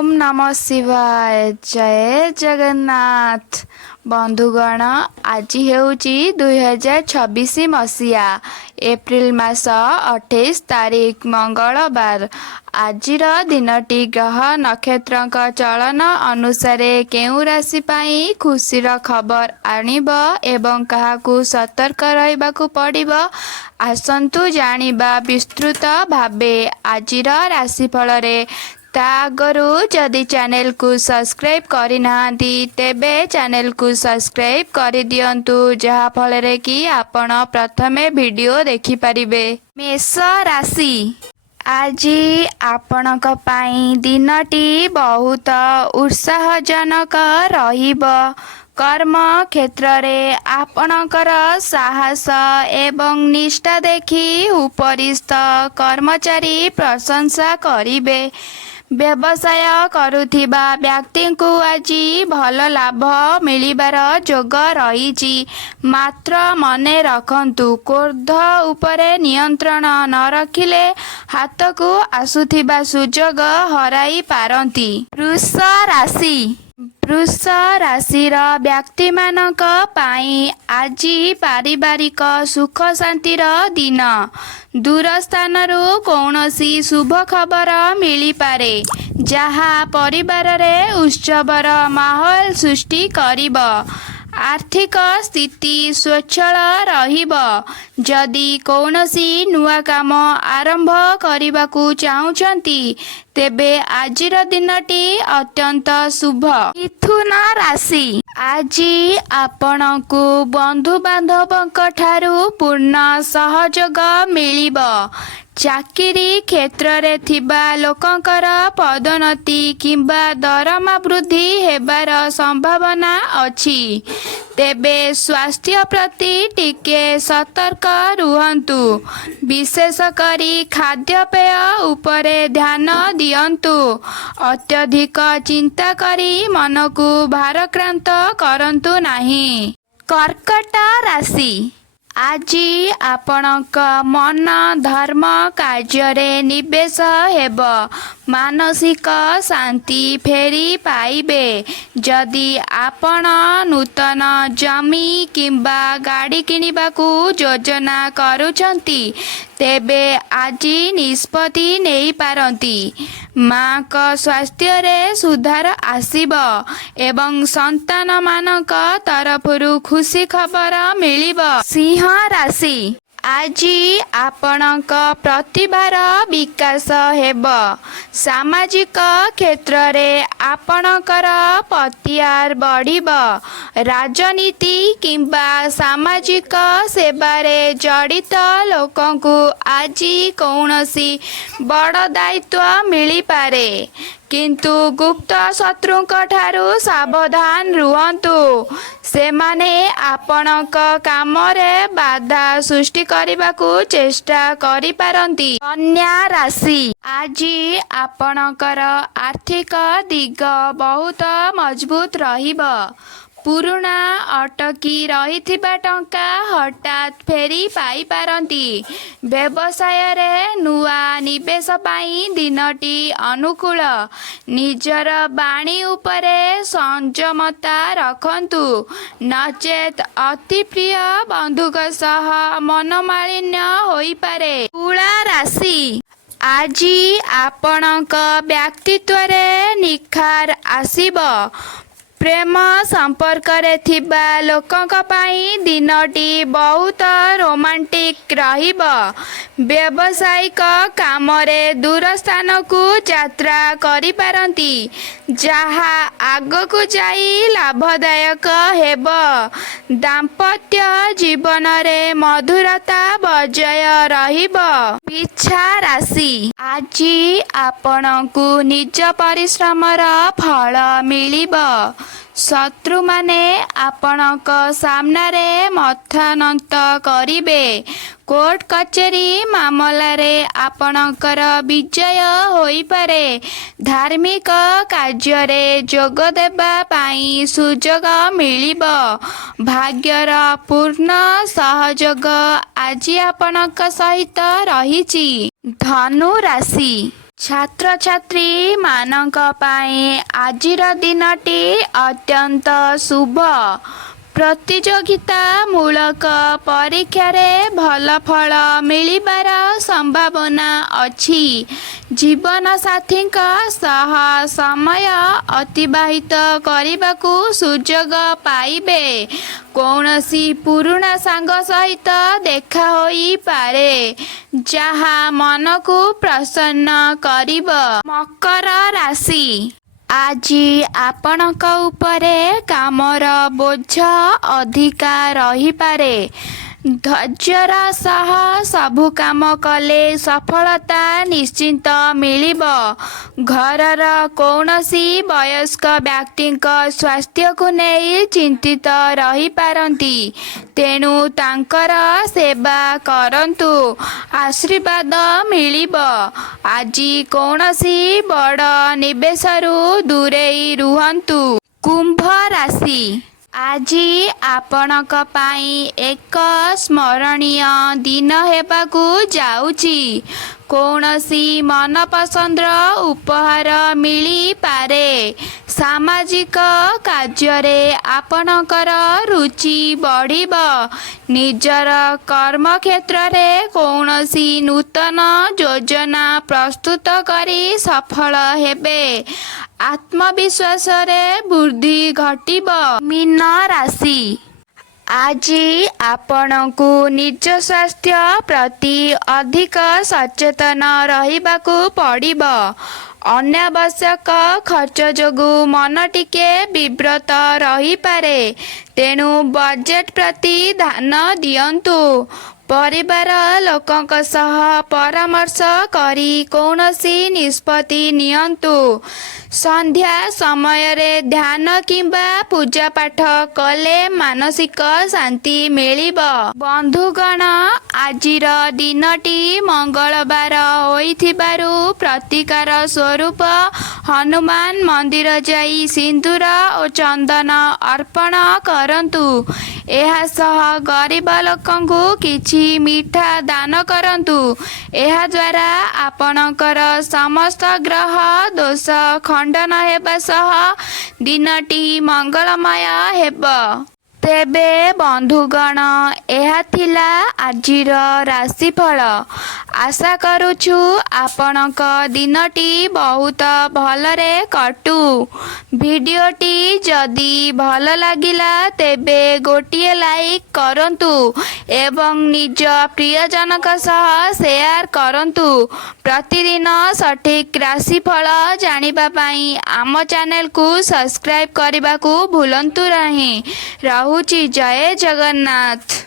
ओम नमः शिवाय जय जगन्नाथ। बंधुगण आज हेउची 2026 मसीहा एप्रिल मास 28 तारीख मंगलवार। आजिर दिनटी ग्रह नक्षत्र चलन अनुसार केउ राशि पाई खुशीर खबर आनिब एवं काहाकू सतर्क रहिबाकू पड़िब आसंतु जानिबा विस्तृत भावे आजिर राशिफल रे। ता आगरू जदि चैनल को सब्सक्राइब करि नाहंती तेबे चैनल को सब्सक्राइब करि दियंतु जहा फल रे कि आपण प्रथमे वीडियो देखि परिबे। मेष राशि आज आपणक पाई दिनटी बहुत उत्साहजनक रहिब। कर्म क्षेत्र रे आपणकर साहस एवं निष्ठा देखि उपरिस्थ कर्मचारी प्रशंसा करिबे। व्यवसाय करुथिबा व्यक्ति को आज भल लाभ मिलिबार जोग रहिछि। मात्र मने रखंतु क्रोध उपरे नियंत्रण न रखिले हाथ को आसुथिबा सुजोग हराई पारंती। वृष राशि वृष राशिर व्यक्ति मानक पाई आज पारिवारिक सुख शांतिर दिन। दूर स्थानरू कौनसी शुभ खबर मिली पारे जहा परिवार रे उत्सवर माहौल सृष्टि करिब। आर्थिक स्थिति स्वच्छल रहिब। जदि कौनसी नुआ काम आरंभ करबाकू चाहुचंती तेबे आजिर दिनटी अत्यंत शुभ। मिथुन राशि आज आपणकू बंधु बांधवक ठारू पूर्ण सहयोग मिलिब। चाकरी क्षेत्र रे थिबा लोकंकर पदोन्नति किंबा दरमा वृद्धि हेबार संभावना अछि। तेबे स्वास्थ्य प्रति टिके सतर्क रुहंतु। विशेष करी खाद्यपेय उपरे ध्यान दियंतु। अत्यधिक चिंता करी मन को भारक्रांत करंतु नाही। कर्कट राशि आज आपणक मन धर्म कार्य निवेश हेब। मानसिक शांति फेरी पाइबे। जदि आपण नूतन जमी किंबा गाड़ी किनिबाकू योजना करुछंती तेबे आज निष्पत्ति नहीं पारंती। माँ का स्वास्थ्य रे सुधार आसीब एवं संतान मानक तरफरु खुशी खबर मिलिब। सिंह राशि आज आपणक प्रतिभार विकास हेब। सामाजिक क्षेत्र रे आपणकर पतियार बढ़िब। राजनीति किंबा सामाजिक सेवारे जड़ित लोकंकु आज कौनसी बड़ दायित्व मिली पारे किंतु गुप्त शत्रुंक ठारू सावधान रुहंतु। सेमाने आपणक कामरे बाधा सृष्टि करबाकू चेष्टा करि पारंती। कन्या राशि आज आपणकर आर्थिक दिग बहुत मजबूत रहिब। पुरुणा अटकी रहिथिबा टंका हठात फेरी पाई पारंती। व्यवसाय रे नुआ निवेश पाई दिनटी अनुकूल। निजर बाणी उपरे संयमता रखंतु नचेत अति प्रिय बंधुक सह मनमालिन्य होई पारे। तुला राशि आज आपणक व्यक्तित्व रे निखार आसीब। प्रेम संपर्क रे थिबा लोकंक पाई दिनटी बहुत रोमांटिक रहिब। व्यावसायिक काम रे दूर स्थान को यात्रा करि पारंती जहा आगकू जाई लाभदायक हेब। दाम्पत्य जीवन रे मधुरता बजाय रहिब। बिच्छा राशि आज आपणकू निज परिश्रमर फल मिलिब। शत्रु माने आपणक सामनारे मथानंत करिबे। कोर्ट कचेरी मामला रे आपणकर विजय होई पारे। धार्मिक कार्य रे जोग देबा पाई सुजोग मिलिब। भाग्यर पूर्ण सहयोग आज आपणक सहित रहिछि। धनु राशि ଛାତ୍ରଛାତ୍ରୀ ମାନଙ୍କ ପାଇଁ ଆଜିର ଦିନଟି ଅତ୍ୟନ୍ତ ଶୁଭ। ପ୍ରତିଯୋଗିତା ମୂଳକ ପରୀକ୍ଷାରେ ଭଲ ଫଳ ମିଳିବାର ସମ୍ଭାବନା ଅଛି। ଜୀବନସାଥୀଙ୍କ ସହ ସମୟ ଅତିବାହିତ କରିବାକୁ ସୁଯୋଗ ପାଇବେ। କୌଣସି ପୁରୁଣା ସାଙ୍ଗ ସହିତ ଦେଖା ହୋଇପାରେ, ଯାହା ମନକୁ ପ୍ରସନ୍ନ କରିବ। ମକର ରାଶି, ଆଜି ଆପଣଙ୍କ ଉପରେ କାମର ବୋଝ ଅଧିକା ରହିପାରେ। ଧୈର୍ଯ୍ୟର ସହ ସବୁ କାମ କଲେ ସଫଳତା ନିଶ୍ଚିତ ମିଳିବ। ଘରର କୌଣସି ବୟସ୍କ ବ୍ୟକ୍ତିଙ୍କ ସ୍ୱାସ୍ଥ୍ୟକୁ ନେଇ ଚିନ୍ତିତ ରହିପାରନ୍ତି, ତେଣୁ ତାଙ୍କର ସେବା କରନ୍ତୁ, ଆଶୀର୍ବାଦ ମିଳିବ। ଆଜି କୌଣସି ବଡ଼ ନିବେଶରୁ ଦୂରେଇ ରୁହନ୍ତୁ। କୁମ୍ଭ ରାଶି, ଆଜି ଆପଣଙ୍କ ପାଇଁ ଏକ ସ୍ମରଣୀୟ ଦିନ ହେବାକୁ ଯାଉଛି। କୌଣସି ମନପସନ୍ଦର ଉପହାର ମିଳିପାରେ। ସାମାଜିକ କାର୍ଯ୍ୟରେ ଆପଣଙ୍କର ରୁଚି ବଢ଼ିବ। ନିଜର କର୍ମକ୍ଷେତ୍ରରେ କୌଣସି ନୂତନ ଯୋଜନା ପ୍ରସ୍ତୁତ କରି ସଫଳ ହେବେ। ଆତ୍ମବିଶ୍ୱାସରେ ବୃଦ୍ଧି ଘଟିବ। ମୀନ ରାଶି, ଆଜି ଆପଣଙ୍କୁ ନିଜ ସ୍ୱାସ୍ଥ୍ୟ ପ୍ରତି ଅଧିକ ସଚେତନ ରହିବାକୁ ପଡ଼ିବ। ଅନାବଶ୍ୟକ ଖର୍ଚ୍ଚ ଯୋଗୁଁ ମନ ଟିକେ ବିବ୍ରତ ରହିପାରେ, ତେଣୁ ବଜେଟ୍ ପ୍ରତି ଧ୍ୟାନ ଦିଅନ୍ତୁ। ପରିବାର ଲୋକଙ୍କ ସହ ପରାମର୍ଶ କରି କୌଣସି ନିଷ୍ପତ୍ତି ନିଅନ୍ତୁ। ସନ୍ଧ୍ୟା ସମୟରେ ଧ୍ୟାନ କିମ୍ବା ପୂଜାପାଠ କଲେ ମାନସିକ ଶାନ୍ତି ମିଳିବ। ବନ୍ଧୁଗଣ, ଆଜିର ଦିନଟି ମଙ୍ଗଳବାର ହୋଇଥିବାରୁ ପ୍ରତିକାର ସ୍ୱରୂପ ହନୁମାନ ମନ୍ଦିର ଯାଇ ସିନ୍ଦୁର ଓ ଚନ୍ଦନ ଅର୍ପଣ କରନ୍ତୁ। ଏହା ସହ ଗରିବ ଲୋକଙ୍କୁ କିଛି ମିଠା ଦାନ କରନ୍ତୁ। ଏହାଦ୍ୱାରା ଆପଣଙ୍କର ସମସ୍ତ ଗ୍ରହ ଦୋଷ ଖଣ୍ଡନ ହେବା ସହ ଦିନଟି ମଙ୍ଗଳମୟ ହେବ। ତେବେ ବନ୍ଧୁଗଣ, ଏହା ଥିଲା ଆଜିର ରାଶିଫଳ। ଆଶା କରୁଛୁ ଆପଣଙ୍କ ଦିନଟି ବହୁତ ଭଲରେ କଟୁ। ଭିଡ଼ିଓଟି ଯଦି ଭଲ ଲାଗିଲା ତେବେ ଗୋଟିଏ ଲାଇକ୍ କରନ୍ତୁ ଏବଂ ନିଜ ପ୍ରିୟଜନଙ୍କ ସହ ସେୟାର କରନ୍ତୁ। ପ୍ରତିଦିନ ସଠିକ୍ ରାଶିଫଳ ଜାଣିବା ପାଇଁ ଆମ ଚ୍ୟାନେଲକୁ ସବସ୍କ୍ରାଇବ୍ କରିବାକୁ ଭୁଲନ୍ତୁ ନାହିଁ। ରହୁଛି, ଜୟ ଜଗନ୍ନାଥ।